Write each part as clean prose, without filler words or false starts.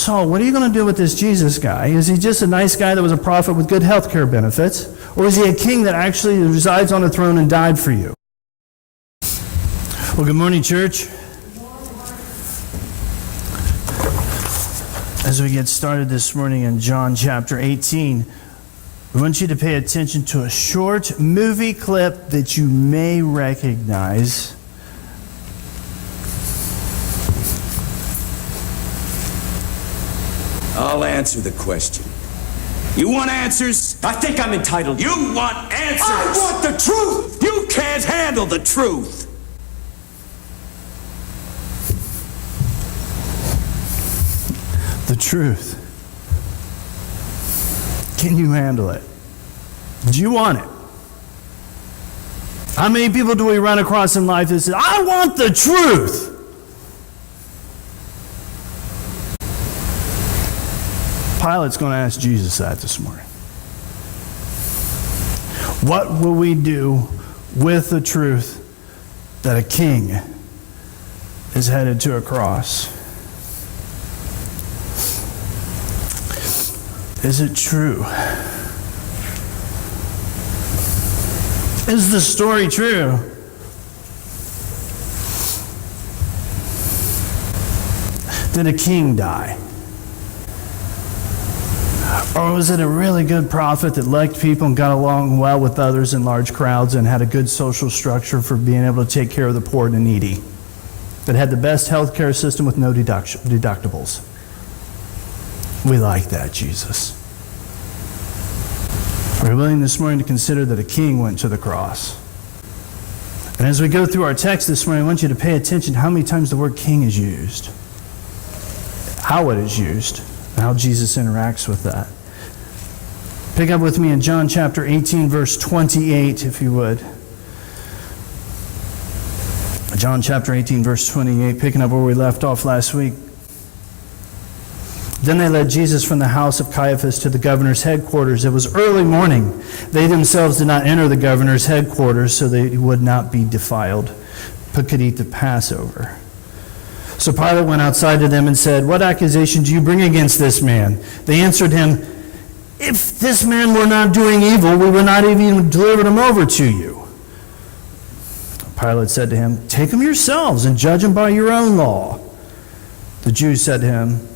Saul, what are you going to do with this Jesus guy? Is he just a nice guy that was a prophet with good health care benefits? Or is he a king that actually resides on a throne and died for you? Well, good morning, church. As we get started this morning in John chapter 18, we want you to pay attention to a short movie clip that you may recognize. I'll answer the question. You want answers? I think I'm entitled. You want answers? I want the truth! You can't handle the truth. The truth. Can you handle it? Do you want it? How many people do we run across in life that say, I want the truth? Pilate's going to ask Jesus that this morning. What will we do with the truth that a king is headed to a cross? Is it true? Is the story true? Did a king die? Or was it a really good prophet that liked people and got along well with others in large crowds and had a good social structure for being able to take care of the poor and the needy? That had the best health care system with no deductibles? We like that, Jesus. Are we willing this morning to consider that a king went to the cross? And as we go through our text this morning, I want you to pay attention to how many times the word king is used, how it is used, and how Jesus interacts with that. Pick up with me in John chapter 18, verse 28, if you would. John chapter 18, verse 28, picking up where we left off last week. Then they led Jesus from the house of Caiaphas to the governor's headquarters. It was early morning. They themselves did not enter the governor's headquarters so they would not be defiled, but could eat the Passover. So Pilate went outside to them and said, "What accusation do you bring against this man?" They answered him, "If this man were not doing evil, we would not even delivered him over to you." Pilate said to him, "Take him yourselves and judge him by your own law." The Jews said to him,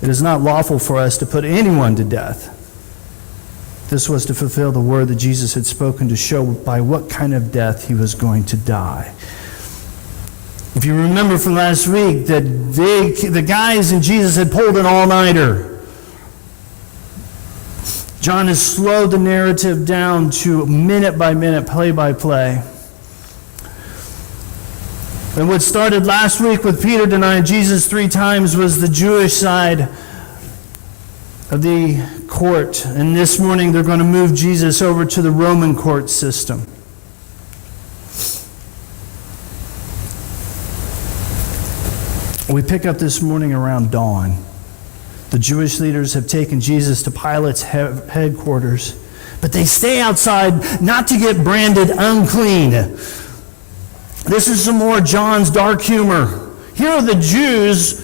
"It is not lawful for us to put anyone to death." This was to fulfill the word that Jesus had spoken to show by what kind of death he was going to die. If you remember from last week that the guys and Jesus had pulled an all-nighter. John has slowed the narrative down to minute by minute, play by play. And what started last week with Peter denying Jesus 3 times was the Jewish side of the court. And this morning they're going to move Jesus over to the Roman court system. We pick up this morning around dawn. The Jewish leaders have taken Jesus to Pilate's headquarters, but they stay outside not to get branded unclean. This is some more John's dark humor. Here are the Jews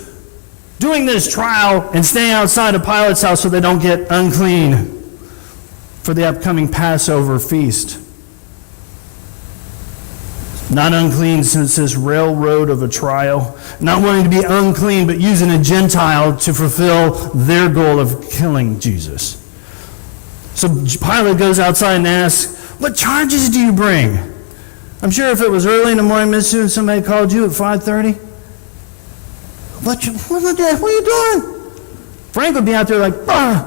doing this trial and staying outside of Pilate's house so they don't get unclean for the upcoming Passover feast. Not unclean since this railroad of a trial. Not wanting to be unclean, but using a Gentile to fulfill their goal of killing Jesus. So Pilate goes outside and asks, "What charges do you bring?" I'm sure if it was early in the morning, Miss Sue, somebody called you at 5:30. What are you doing? Frank would be out there like, "Bah!"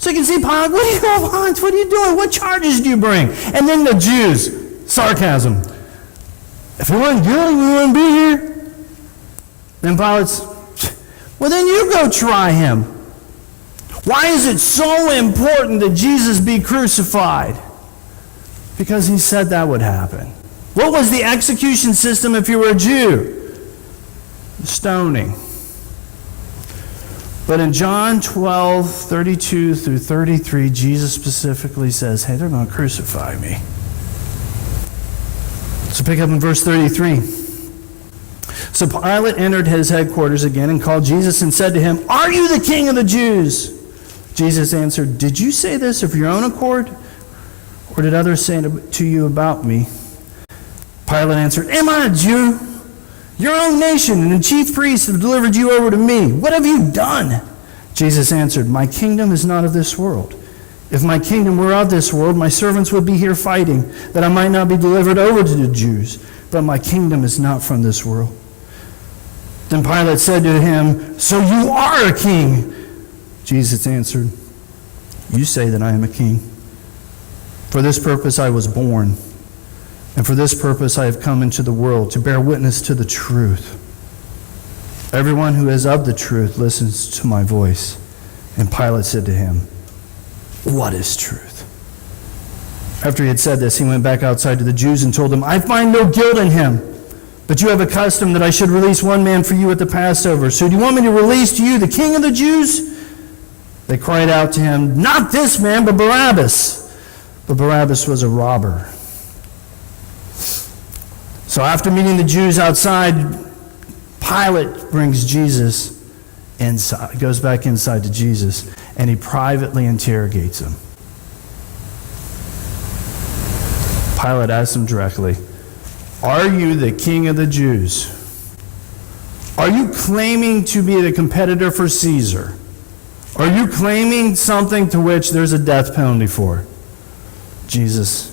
So you can see Pilate, "What do you want? What are you doing? What charges do you bring?" And then the Jews, sarcasm. "If he wasn't guilty, we wouldn't be here." Then Pilate's, "Well, then you go try him." Why is it so important that Jesus be crucified? Because he said that would happen. What was the execution system if you were a Jew? Stoning. But in John 12:32 through 33, Jesus specifically says, "Hey, they're going to crucify me." So pick up in verse 33. So Pilate entered his headquarters again and called Jesus and said to him, "Are you the king of the Jews?" Jesus answered, "Did you say this of your own accord? Or did others say to you about me?" Pilate answered, "Am I a Jew? Your own nation and the chief priests have delivered you over to me. What have you done?" Jesus answered, "My kingdom is not of this world. If my kingdom were of this world, my servants would be here fighting, that I might not be delivered over to the Jews. But my kingdom is not from this world." Then Pilate said to him, "So you are a king?" Jesus answered, "You say that I am a king. For this purpose I was born, and for this purpose I have come into the world, to bear witness to the truth. Everyone who is of the truth listens to my voice." And Pilate said to him, "What is truth?" After he had said this, he went back outside to the Jews and told them, "I find no guilt in him. But you have a custom that I should release one man for you at the Passover. So do you want me to release to you the king of the Jews?" They cried out to him, "Not this man, but Barabbas." But Barabbas was a robber. So after meeting the Jews outside, Pilate brings Jesus inside, goes back inside to Jesus, and he privately interrogates him. Pilate asks him directly, "Are you the king of the Jews? Are you claiming to be the competitor for Caesar? Are you claiming something to which there's a death penalty for?" Jesus,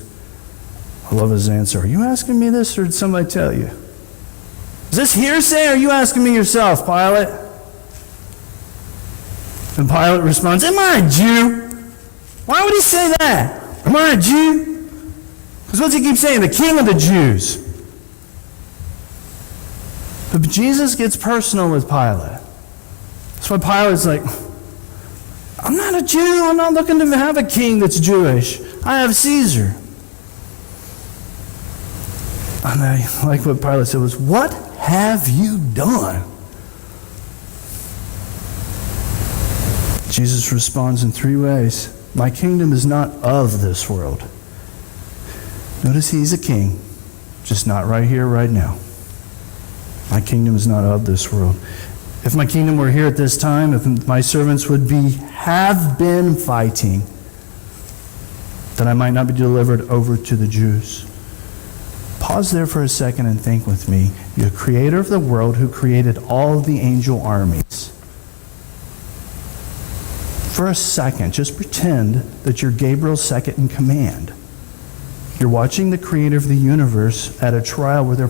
I love his answer. "Are you asking me this, or did somebody tell you? Is this hearsay, or are you asking me yourself, Pilate?" And Pilate responds, "Am I a Jew?" Why would he say that? Am I a Jew? Because what's he keep saying? The king of the Jews. But Jesus gets personal with Pilate. That's why Pilate's like, "I'm not a Jew. I'm not looking to have a king that's Jewish. I have Caesar." And I like what Pilate said was, "What have you done?" Jesus responds in three ways. My kingdom is not of this world. Notice he's a king, just not right here, right now. My kingdom is not of this world. If my kingdom were here at this time, if my servants have been fighting, that I might not be delivered over to the Jews. Pause there for a second and think with me. You're the creator of the world who created all of the angel armies. For a second, just pretend that you're Gabriel's second in command. You're watching the creator of the universe at a trial where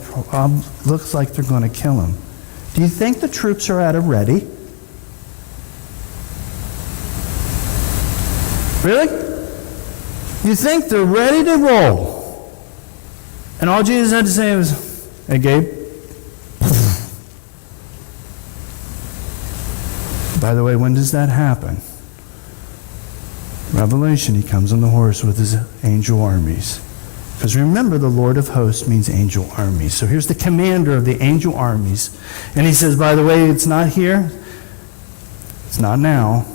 looks like they're going to kill him. Do you think the troops are at a ready? Really? You think they're ready to roll? And all Jesus had to say was, "Hey, Gabe." By the way, when does that happen? Revelation, he comes on the horse with his angel armies. Because remember, the Lord of hosts means angel armies. So here's the commander of the angel armies. And he says, by the way, it's not here. It's not now.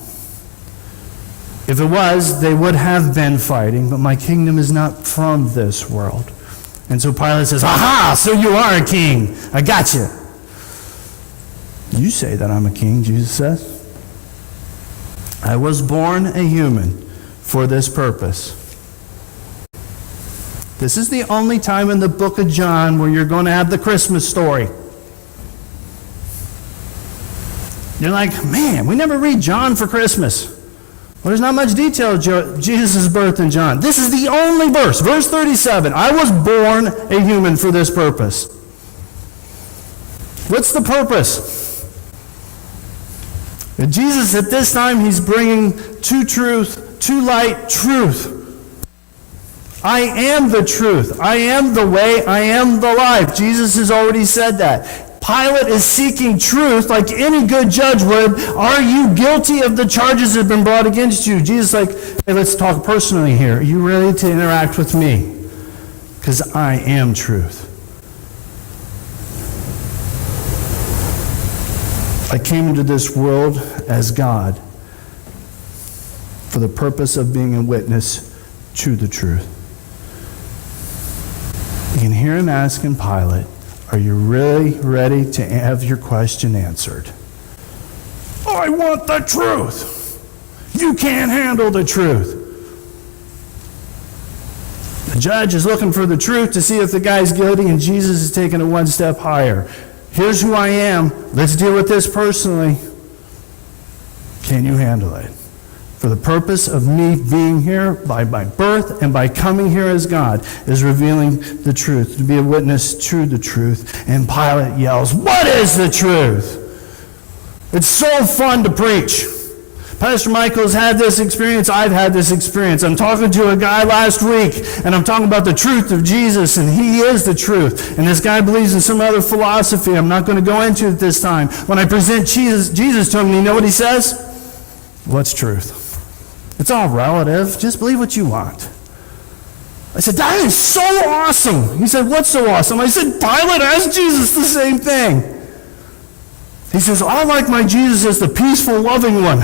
If it was, they would have been fighting, but my kingdom is not from this world. And so Pilate says, "Aha, so you are a king. I got you." "You say that I'm a king," Jesus says. "I was born a human for this purpose." This is the only time in the book of John where you're going to have the Christmas story. You're like, "Man, we never read John for Christmas." Well, there's not much detail of Jesus' birth in John. This is the only verse, verse 37. "I was born a human for this purpose." What's the purpose? And Jesus, at this time, he's bringing to truth, to light, truth. I am the truth. I am the way. I am the life. Jesus has already said that. Pilate is seeking truth like any good judge would. Are you guilty of the charges that have been brought against you? Jesus is like, "Hey, let's talk personally here. Are you ready to interact with me? Because I am truth. I came into this world as God for the purpose of being a witness to the truth." You can hear him asking Pilate, Are you really ready to have your question answered? I want the truth. You can't handle the truth. The judge is looking for the truth to see if the guy's guilty, and Jesus is taking it one step higher. Here's who I am. Let's deal with this personally. Can you handle it? For the purpose of me being here by my birth and by coming here as God is revealing the truth, to be a witness to the truth. And Pilate yells, "What is the truth?" It's so fun to preach. Pastor Michael's had this experience. I've had this experience. I'm talking to a guy last week, and I'm talking about the truth of Jesus, and he is the truth. And this guy believes in some other philosophy I'm not going to go into at this time. When I present Jesus to him, you know what he says? What's truth? It's all relative. Just believe what you want. I said, that is so awesome. He said, what's so awesome? I said, Pilate asked Jesus the same thing. He says, I like my Jesus as the peaceful, loving one.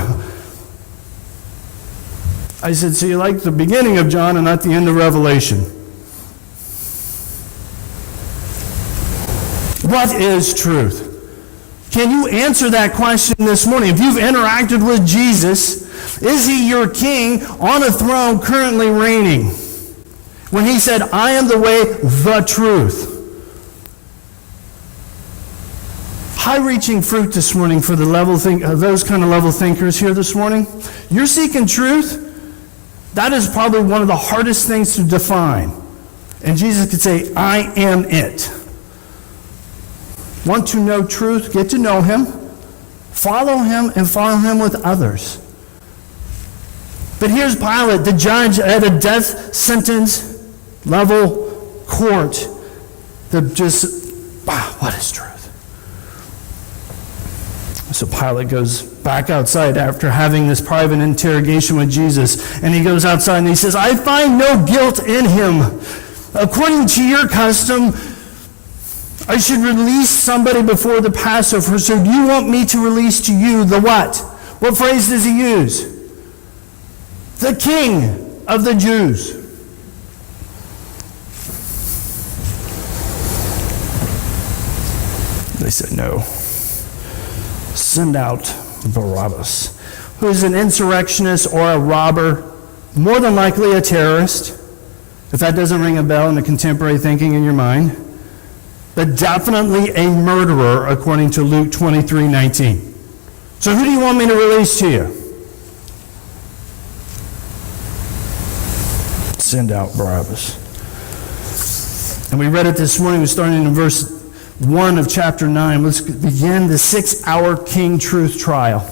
I said, so you like the beginning of John and not the end of Revelation? What is truth? Can you answer that question this morning? If you've interacted with Jesus, is he your king on a throne currently reigning? When he said, I am the way, the truth. High-reaching fruit this morning for the those kind of level thinkers here this morning. You're seeking truth. That is probably one of the hardest things to define. And Jesus could say, I am it. Want to know truth? Get to know him. Follow him and follow him with others. But here's Pilate, the judge at a death sentence level court. That just, wow, what is truth? So Pilate goes back outside after having this private interrogation with Jesus. And he goes outside and he says, I find no guilt in him. According to your custom, I should release somebody before the Passover. So do you want me to release to you the what? What phrase does he use? The King of the Jews. They said no. Send out Barabbas, who is an insurrectionist or a robber, more than likely a terrorist, if that doesn't ring a bell in the contemporary thinking in your mind, but definitely a murderer according to Luke 23:19. So who do you want me to release to you? Send out Barabbas. And we read it this morning. We're starting in verse 1 of chapter 9. Let's begin the 6-hour King Truth trial.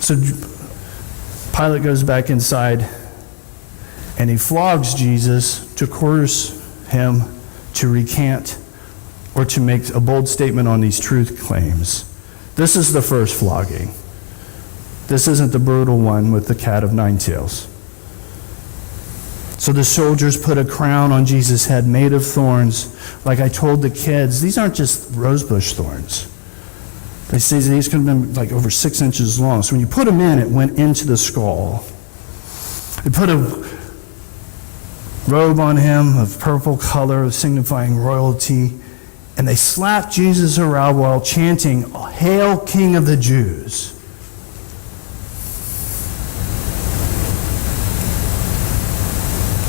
So Pilate goes back inside and he flogs Jesus to coerce him to recant or to make a bold statement on these truth claims. This is the first flogging. This isn't the brutal one with the cat of nine tails. So the soldiers put a crown on Jesus' head made of thorns. Like I told the kids, these aren't just rosebush thorns. They say these could have been like over 6 inches long. So when you put them in, it went into the skull. They put a robe on him of purple color, signifying royalty. And they slapped Jesus around while chanting, Hail, King of the Jews.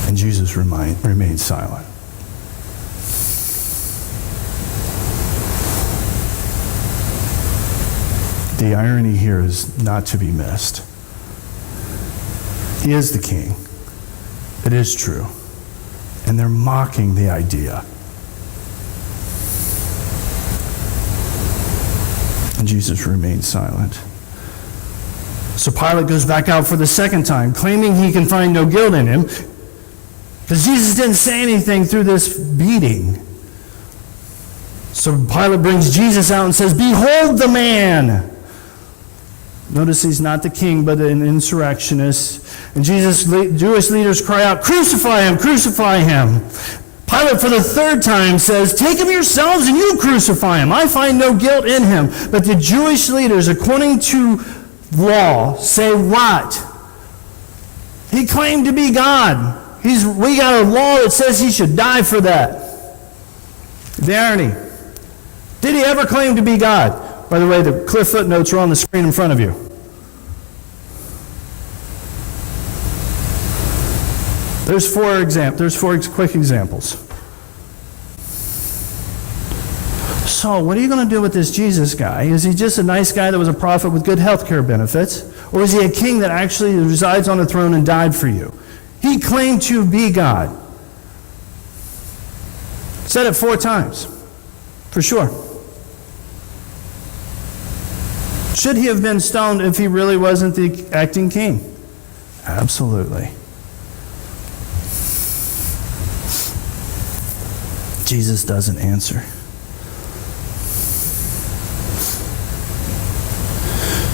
And Jesus remained silent. The irony here is not to be missed. He is the king. It is true. And they're mocking the idea. And Jesus remained silent. So Pilate goes back out for the second time, claiming he can find no guilt in him, because Jesus didn't say anything through this beating. So Pilate brings Jesus out and says, Behold the man! Notice he's not the king, but an insurrectionist. And Jewish leaders cry out, Crucify him! Crucify him! Pilate for the third time says, Take him yourselves and you crucify him. I find no guilt in him. But the Jewish leaders, according to law, say what? He claimed to be God. We got a law that says he should die for that. The irony. Did he ever claim to be God? By the way, the cliff footnotes are on the screen in front of you. There's four quick examples. So, what are you going to do with this Jesus guy? Is he just a nice guy that was a prophet with good health care benefits? Or is he a king that actually resides on a throne and died for you? He claimed to be God. Said it 4 times. For sure. Should he have been stoned if he really wasn't the acting king? Absolutely. Jesus doesn't answer.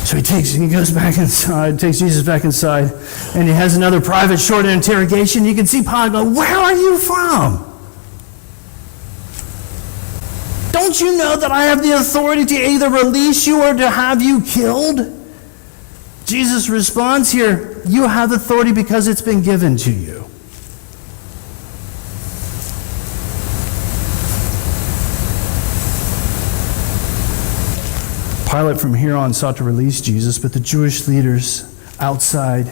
So he goes back inside, takes Jesus back inside, and he has another private short interrogation. You can see Pilate go, "Where are you from? Don't you know that I have the authority to either release you or to have you killed?" Jesus responds here, "You have authority because it's been given to you." Pilate from here on sought to release Jesus, but the Jewish leaders outside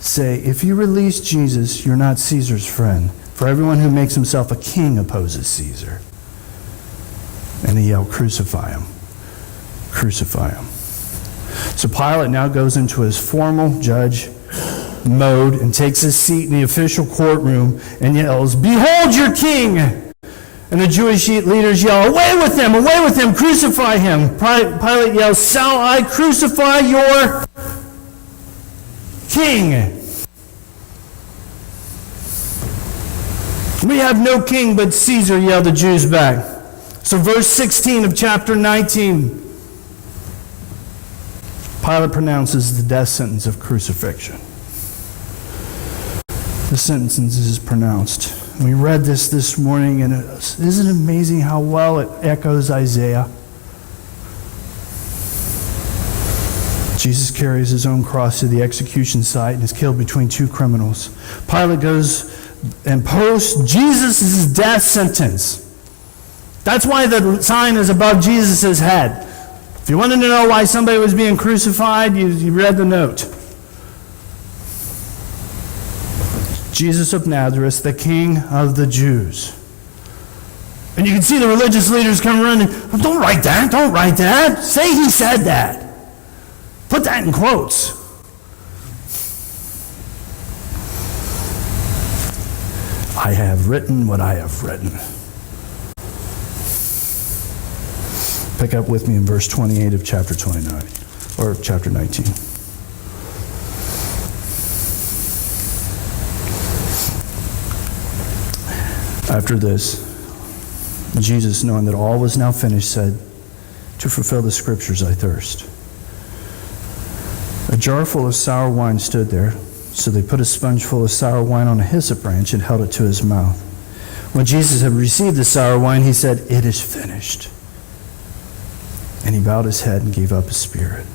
say, "If you release Jesus, you're not Caesar's friend. For everyone who makes himself a king opposes Caesar." And they yell, "Crucify him! Crucify him!" So Pilate now goes into his formal judge mode and takes his seat in the official courtroom and yells, "Behold your king!" And the Jewish leaders yell, away with him, crucify him." Pilate yells, "Shall I crucify your king?" "We have no king but Caesar," yelled the Jews back. So verse 16 of chapter 19, Pilate pronounces the death sentence of crucifixion. The sentence is pronounced. We read this morning, and isn't it amazing how well it echoes Isaiah? Jesus carries his own cross to the execution site and is killed between 2 criminals. Pilate goes and posts Jesus' death sentence. That's why the sign is above Jesus' head. If you wanted to know why somebody was being crucified, you read the note. Jesus of Nazareth, the King of the Jews. And you can see the religious leaders come running. "Well, don't write that. Say he said that. Put that in quotes." "I have written what I have written." Pick up with me in verse 28 of chapter 29, or chapter 19. After this, Jesus, knowing that all was now finished, said, "To fulfill the scriptures, I thirst." A jar full of sour wine stood there, so they put a sponge full of sour wine on a hyssop branch and held it to his mouth. When Jesus had received the sour wine, he said, "It is finished." And he bowed his head and gave up his spirit.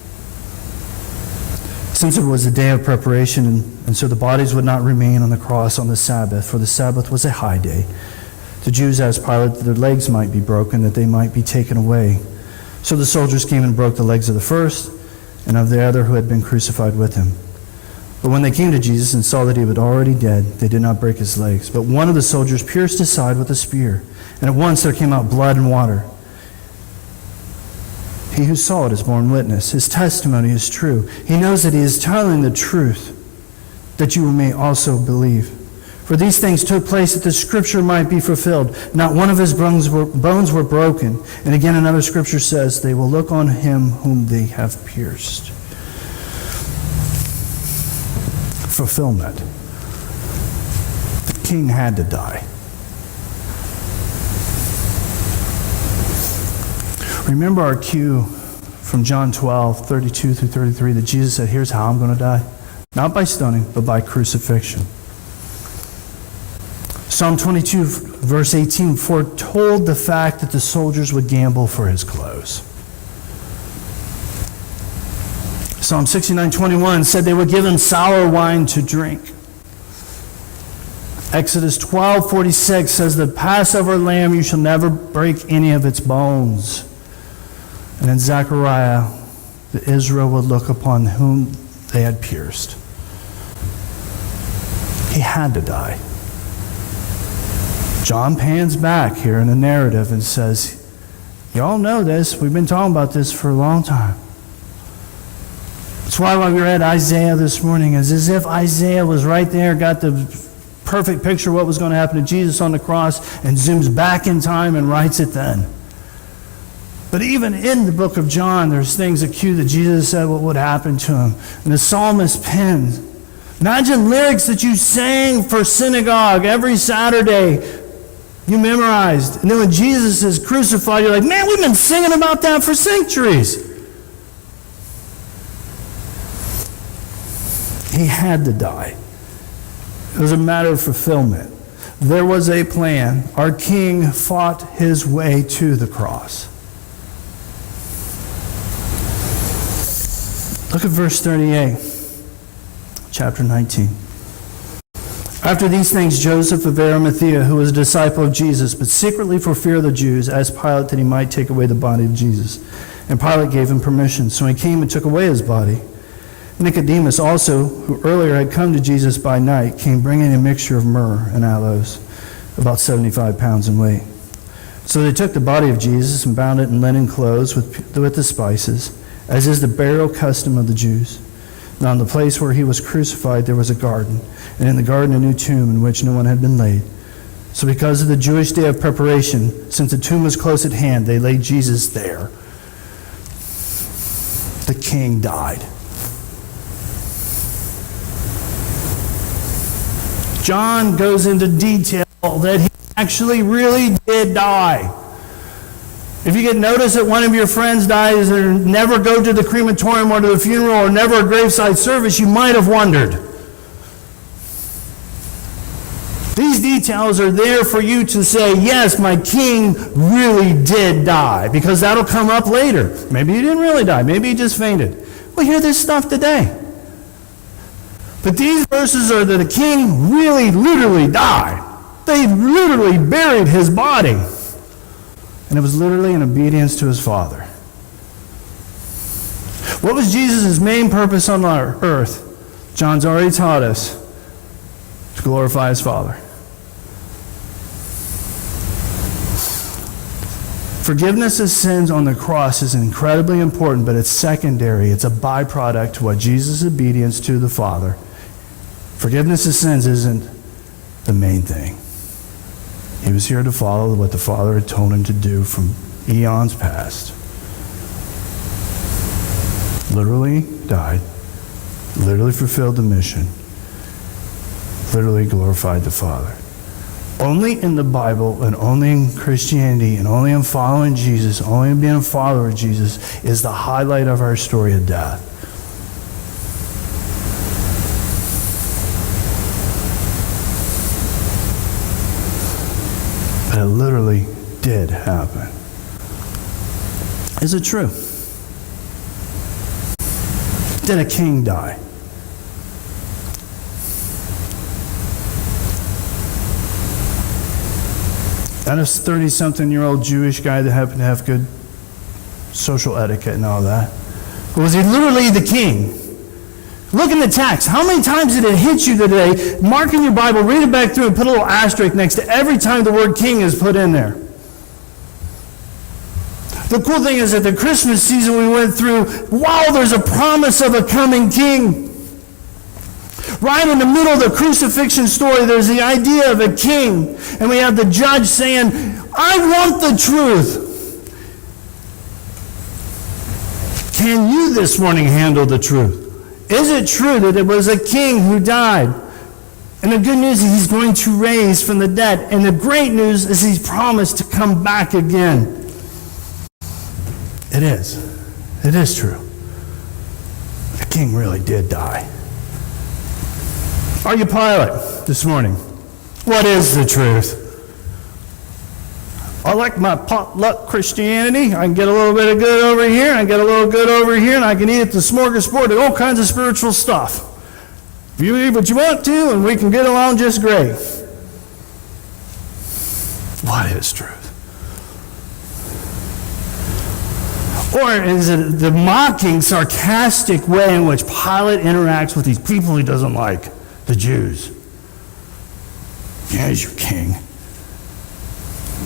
Since it was a day of preparation, and so the bodies would not remain on the cross on the Sabbath, for the Sabbath was a high day, the Jews asked Pilate that their legs might be broken, that they might be taken away. So the soldiers came and broke the legs of the first and of the other who had been crucified with him. But when they came to Jesus and saw that he was already dead, they did not break his legs. But one of the soldiers pierced his side with a spear, and at once there came out blood and water. He who saw it has borne witness. His testimony is true. He knows that he is telling the truth, that you may also believe. For these things took place that the scripture might be fulfilled. Not one of his bones were broken. And again, another scripture says, "They will look on him whom they have pierced." Fulfillment. The king had to die. Remember our cue from John 12, 32 through 33, that Jesus said, "Here's how I'm going to die. Not by stoning, but by crucifixion." Psalm 22, verse 18, foretold the fact that the soldiers would gamble for his clothes. Psalm 69:21 said they would give him sour wine to drink. Exodus 12:46 says, the Passover lamb, you shall never break any of its bones. And in Zechariah, that Israel would look upon whom they had pierced. He had to die. John pans back here in the narrative and says, you all know this. We've been talking about this for a long time. That's why when we read Isaiah this morning, it's as if Isaiah was right there, got the perfect picture of what was going to happen to Jesus on the cross, and zooms back in time and writes it then. But even in the book of John, there's things accused that Jesus said what would happen to him. And the psalmist penned. Imagine lyrics that you sang for synagogue every Saturday. You memorized. And then when Jesus is crucified, you're like, man, we've been singing about that for centuries. He had to die. It was a matter of fulfillment. There was a plan. Our King fought his way to the cross. Look at verse 38, chapter 19. After these things, Joseph of Arimathea, who was a disciple of Jesus, but secretly for fear of the Jews, asked Pilate that he might take away the body of Jesus. And Pilate gave him permission. So he came and took away his body. Nicodemus also, who earlier had come to Jesus by night, came bringing a mixture of myrrh and aloes, about 75 pounds in weight. So they took the body of Jesus and bound it in linen clothes with the spices, as is the burial custom of the Jews. Now in the place where he was crucified there was a garden, and in the garden a new tomb in which no one had been laid. So because of the Jewish day of preparation, since the tomb was close at hand, they laid Jesus there. The King died. John goes into detail that he actually really did die. If you get notice that one of your friends dies or never go to the crematorium or to the funeral or never a graveside service, you might have wondered. These details are there for you to say, yes, my King really did die, because that'll come up later. Maybe he didn't really die. Maybe he just fainted. We hear this stuff today. But these verses are that the King really, literally died. They literally buried his body. And it was literally in obedience to his Father. What was Jesus' main purpose on our earth? John's already taught us. To glorify his Father. Forgiveness of sins on the cross is incredibly important, but it's secondary. It's a byproduct to what Jesus' obedience to the Father. Forgiveness of sins isn't the main thing. He was here to follow what the Father had told him to do from eons past. Literally died, literally fulfilled the mission, literally glorified the Father. Only in the Bible and only in Christianity and only in following Jesus, only in being a follower of Jesus is the highlight of our story of death. But it literally did happen. Is it true? Did a king die? Not a 30-something-year-old Jewish guy that happened to have good social etiquette and all that. Or was he literally the king? Look in the text. How many times did it hit you today? Mark in your Bible, read it back through, and put a little asterisk next to every time the word king is put in there. The cool thing is that the Christmas season we went through, wow, there's a promise of a coming king. Right in the middle of the crucifixion story, there's the idea of a king. And we have the judge saying, I want the truth. Can you this morning handle the truth? Is it true that it was a king who died? And the good news is he's going to raise from the dead. And the great news is he's promised to come back again. It is. It is true. The king really did die. Are you Pilate this morning? What is the truth? I like my potluck Christianity. I can get a little bit of good over here, and I get a little good over here, and I can eat at the smorgasbord and all kinds of spiritual stuff. If you eat what you want to, and we can get along just great. his truth? Or is it the mocking, sarcastic way in which Pilate interacts with these people he doesn't like, the Jews? Yeah, he's your king.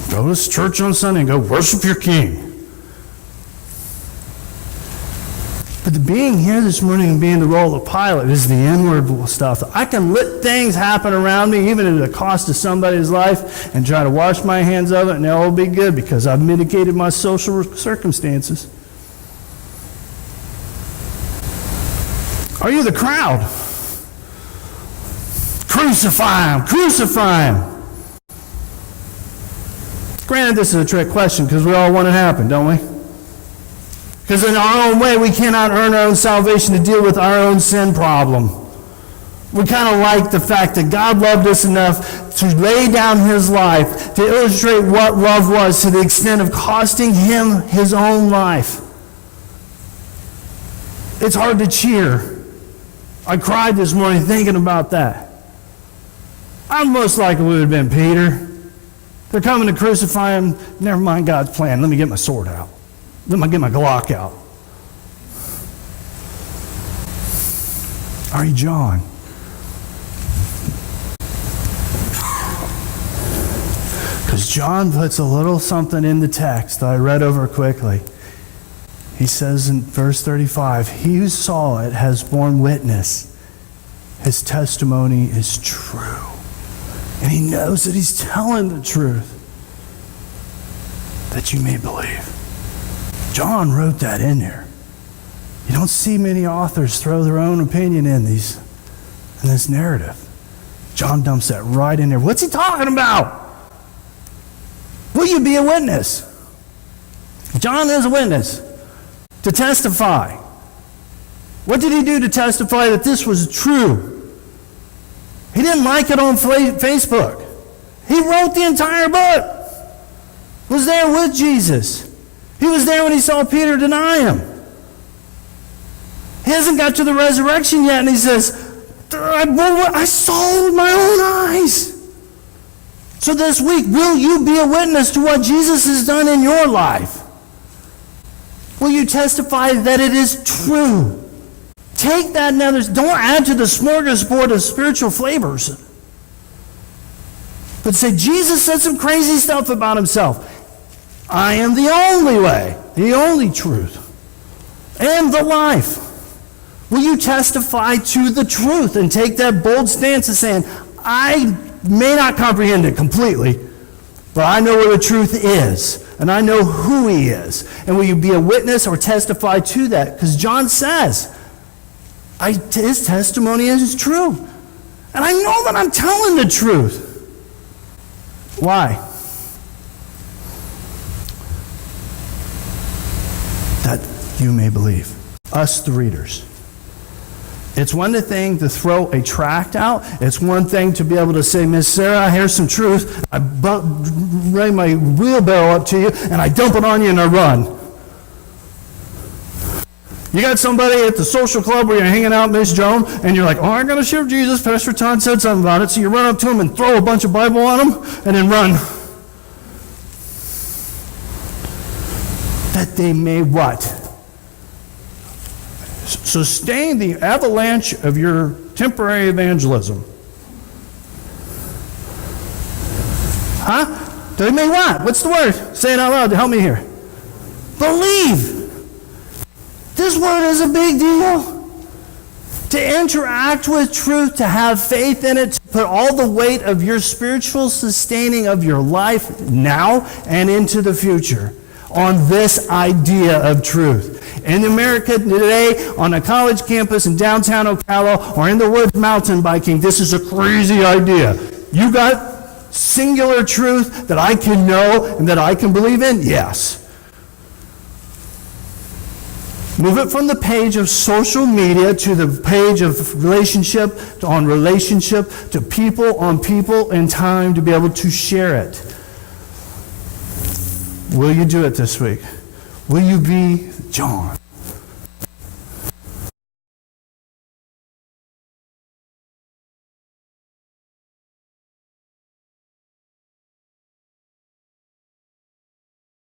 Go to church on Sunday and go worship your king. But the being here this morning and being the role of Pilate is the inward stuff. I can let things happen around me, even at the cost of somebody's life, and try to wash my hands of it, and it'll be good because I've mitigated my social circumstances. Are you the crowd? Crucify him! Crucify him! Granted, this is a trick question because we all want it to happen, don't we? Because in our own way, we cannot earn our own salvation to deal with our own sin problem. We kind of like the fact that God loved us enough to lay down his life to illustrate what love was to the extent of costing him his own life. It's hard to cheer. I cried this morning thinking about that. I most likely would have been Peter. They're coming to crucify him. Never mind God's plan. Let me get my sword out. Let me get my Glock out. Are you John? Because John puts a little something in the text that I read over quickly. He says in verse 35, he who saw it has borne witness. His testimony is true. And he knows that he's telling the truth, that you may believe. John wrote that in there. You don't see many authors throw their own opinion in this narrative. John dumps that right in there. What's he talking about? Will you be a witness? John is a witness to testify. What did he do to testify that this was true? He didn't like it on Facebook. He wrote the entire book. Was there with Jesus. He was there when he saw Peter deny him. He hasn't got to the resurrection yet, and he says, I saw with my own eyes. So this week, will you be a witness to what Jesus has done in your life? Will you testify that it is true? Take that now. Don't add to the smorgasbord of spiritual flavors. But say, Jesus said some crazy stuff about himself. I am the only way, the only truth, and the life. Will you testify to the truth and take that bold stance of saying, I may not comprehend it completely, but I know what the truth is, and I know who he is. And will you be a witness or testify to that? Because John says, his testimony is true. And I know that I'm telling the truth. Why? That you may believe. Us, the readers. It's one thing to throw a tract out. It's one thing to be able to say, Miss Sarah, here's some truth. I bring my wheelbarrow up to you, and I dump it on you, and I run. You got somebody at the social club where you're hanging out, Miss Joan, and you're like, oh, I'm going to share Jesus. Pastor Todd said something about it. So you run up to him and throw a bunch of Bible on him, and then run. That they may what? Sustain the avalanche of your temporary evangelism. Huh? They may what? What's the word? Say it out loud to help me here. Believe. This word is a big deal. To interact with truth, to have faith in it, to put all the weight of your spiritual sustaining of your life now and into the future on this idea of truth. In America today, on a college campus in downtown Ocala, or in the woods mountain biking, this is a crazy idea. You got singular truth that I can know and that I can believe in? Yes. Move it from the page of social media to the page of relationship to people on people in time to be able to share it. Will you do it this week? Will you be John?